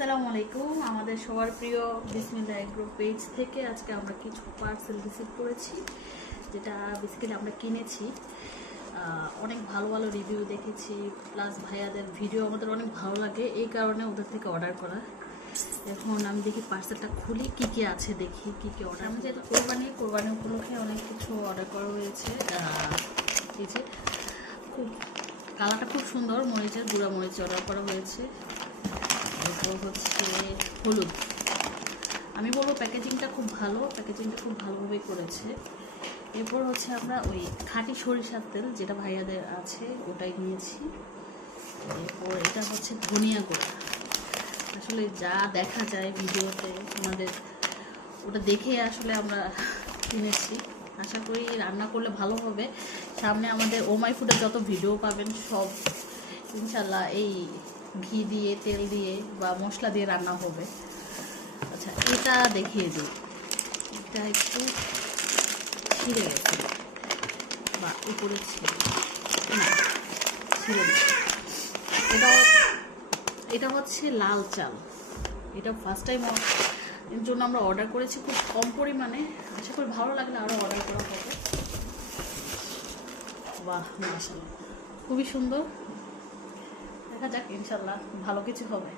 আসসালামু আলাইকুম। আমাদের সবার প্রিয় বিসমিল্লাহ এগ্রো পেজ থেকে আজকে আমরা কিছু পার্সেল রিসিভ করেছি, যেটা বেসিক্যালি আমরা কিনেছি। অনেক ভালো ভালো রিভিউ দেখেছি, প্লাস ভাইয়াদের ভিডিও আমাদের অনেক ভালো লাগে, এই কারণে ওদের থেকে অর্ডার করা। এখন আমি দেখি পার্সেলটা খুলি, কি কি আছে দেখি, কি কি অর্ডার। আমি যেহেতু কোরবানি উপলক্ষে অনেক কিছু অর্ডার করা হয়েছে। এই যে খুব কালারটা খুব সুন্দর, মরিচের গুঁড়া মরিচ অর্ডার করা হয়েছে। এরপর হচ্ছে হলুদ। আমি বলবো প্যাকেজিংটা খুব ভালোভাবেই করেছে। এরপর হচ্ছে আমরা ওই খাঁটি সরিষার তেল, যেটা ভাইয়াদের আছে, ওটাই নিয়েছি। এরপর এটা হচ্ছে ধনিয়া গুঁড়া। আসলে যা দেখা যায় ভিডিওতে আমাদের, ওটা দেখে আসলে আমরা কিনেছি। আশা করি রান্না করলে ভালো হবে। সামনে আমাদের ওমাই ফুডের যত ভিডিও পাবেন সব ইনশাল্লাহ এই ঘি দিয়ে, তেল দিয়ে বা মশলা দিয়ে রান্না হবে। আচ্ছা, এটা দেখিয়ে দিই। এটা একটু ছিঁড়ে গেছে বা উপরে ছিঁড়ে দিচ্ছে। এটা হচ্ছে লাল চাল। এটা ফার্স্ট টাইম এর জন্য আমরা অর্ডার করেছি, খুব কম পরিমাণে। আশা করি ভালো লাগলে আরও অর্ডার করা হবে। বাহ, মাশাআল্লাহ, খুবই সুন্দর। দেখা যাক, ইনশাল্লাহ ভালো কিছু হবে।